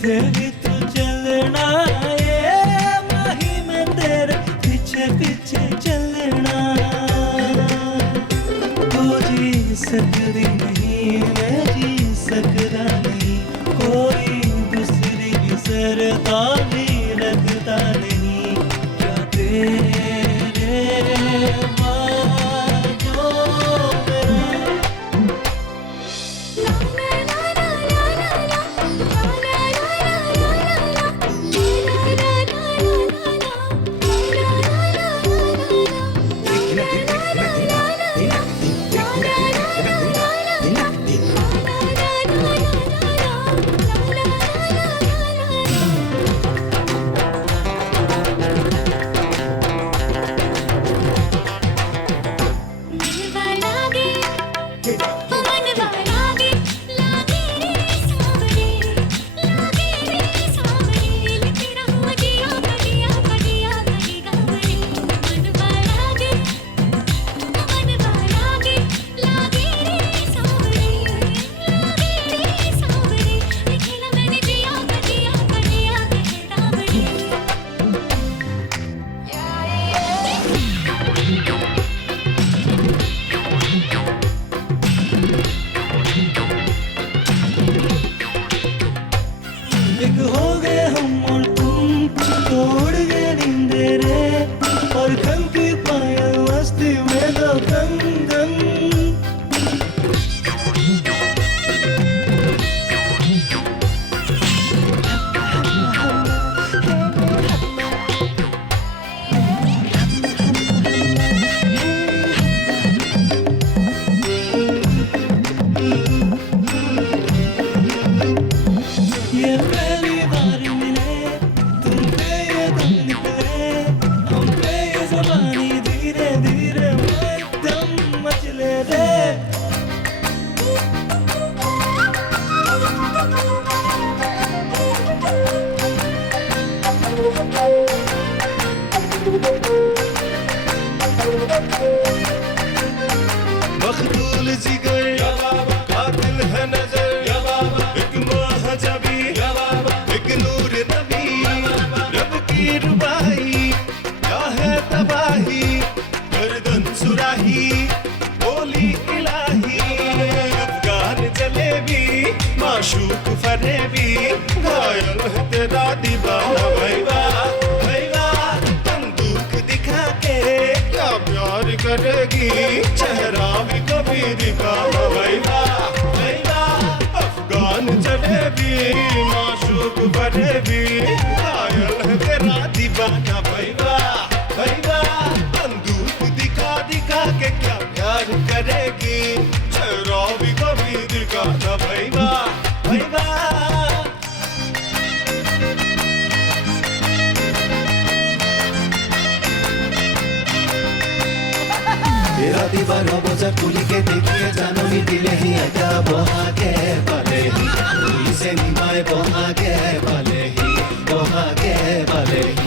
पीछे भी तू चलना, ये माही में तेरे पीछे पीछे चलना। तू जी सकती नहीं, मैं जी सकता नहीं, कोई दूसरी की सरता भी रखता नहीं। क्या तेरे बाजों एक हो गए हम और तुम, तोड़ गए नींदे रे, और खन की पायल मस्ती में दो कंगन। ये पहली बार मिले, तुम पे ये दम निकले, हम पे ये ज़बानी धीरे धीरे एकदम मचले रे। मखदूल जिगर कातिल है नजर, एक महाजबी एक नूर नबी, रब की रुबाई क्या है तबाही, गर्दन सुराही बोली इलाही। अफगान जलेबी माशूक फरेबी, घायल है तेरा दीवाना। भैया भैया बंदूक दिखा के क्या प्यार करेगी, चेहरा भी कभी दिखा। भैया भैया अफगान जलेबी माशूक फरेबी, घायल है तेरा दीवाना। भैया भैया बंदूक दिखा दिखा के क्या प्यार करेगी, चेहरा भी कभी दिखा। भैया भैया तेरा दीवाना बोझा कुली के देखिए जानो ही दिले ही आजा बोहागे वाले ही, कुली से निभाए बोहागे वाले ही, बोहागे वाले ही।